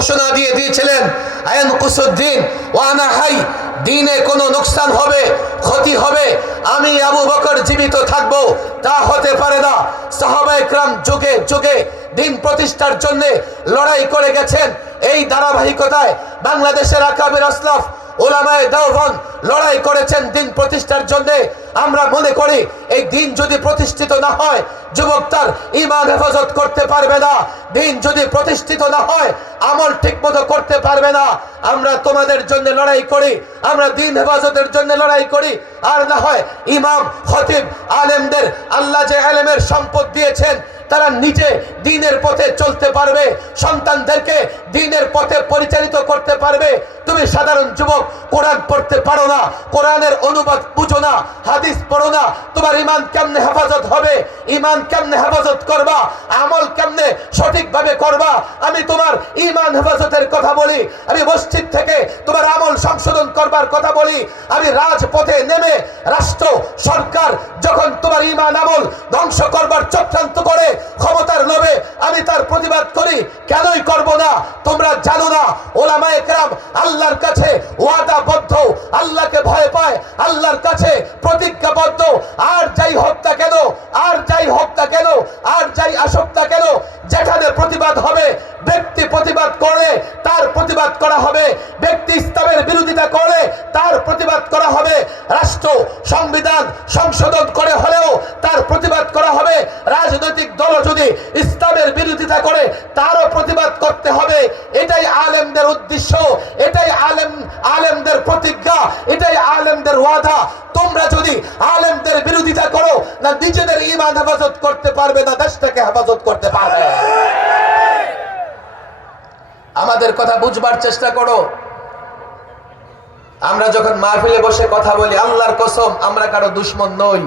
ঘোষণা দিয়ে দিয়েছিলেন আইন কুসুদ্দিন ওয়ানা হাই, দিনে কোনো নোকসান হবে, ক্ষতি হবে, আমি আবু বকর জীবিত থাকব তা হতে পারে না। সাহাবায়ে কেরাম যুগে যুগে দিন প্রতিষ্ঠার জন্য লড়াই করে গেছেন। এই ধারাবাহিকতায় বাংলাদেশের আকাবির আসলাফ উলামায়ে দেওবন্দ লড়াই করেছেন দিন প্রতিষ্ঠার জন্য। আমরা মনে করি এই দিন যদি প্রতিষ্ঠিত না হয়, যুবক তার ঈমান হেফাজত করতে পারবে না। দিন যদি প্রতিষ্ঠিত না হয়, আমল ঠিকমতো করতে পারবে না। আমরা তোমাদের জন্য লড়াই করি, আমরা দিন হেফাজতের জন্য লড়াই করি। আর না হয় ইমাম, খতিব, আলেমদের আল্লাহ যে ইলমের সম্পদ দিয়েছেন, তারা নিজে দ্বীনের পথে চলতে পারবে, সন্তানদেরকে দ্বীনের পথে পরিচালিত করতে পারবে। তুমি সাধারণ যুবক কোরআন পড়তে পারো না, কোরআনের অনুবাদ বুঝো না, হাদিস পড়ো না, তোমার ঈমান কেমনে হেফাজত হবে? ঈমান কেমনে হেফাজত করবা? আমল কেমনে সঠিকভাবে করবা? আমি তোমার ঈমান হেফাজতের কথা বলি, আমি মসজিদ থেকে তোমার আমল সংশোধন করবার কথা বলি। আমি রাজপথে নেমে রাষ্ট্র সরকার যখন তোমার ঈমান আমল ধ্বংস করবার চক্রান্ত করে ক্ষমতার লোভে, আমি তার প্রতিবাদ করি। কেনই করব না? তোমরা জানো না উলামায়ে কেরাম আল্লাহর কাছে ওয়াদাবদ্ধ, আল্লাহকে ভয় পায়, আল্লাহর কাছে প্রতিজ্ঞাবদ্ধ। আর যাই হোক না কেন, আর যাই হোক না কেন, আর যাই আসুক না কেন, যেখানে প্রতিবাদ হবে, ব্যক্তি প্রতিবাদ করে তার প্রতিবাদ করা হবে, ব্যক্তি ইসলামের বিরোধিতা করে তার প্রতিবাদ করা হবে, রাষ্ট্র সংবিধান সংশোধন করে হলেও তার প্রতিবাদ করা হবে, রাজনৈতিক দল যদি ইসলামের বিরোধিতা করে তারও প্রতিবাদ করতে হবে। এটাই আলেমদের উদ্দেশ্য, এটাই আলেমদের প্রতিজ্ঞা, এটাই আলেমদের ওয়াদা। তোমরা যদি আলেমদের বিরোধিতা করো, না নিজেদের ঈমান হেফাজত করতে পারবে, না দেশটাকে হেফাজত করতে পারবে। আমাদের কথা বুঝবার চেষ্টা করো। আমরা যখন মাহফিলে বসে কথা বলি, আল্লাহর কসম আমরা কারো দুশমন নই।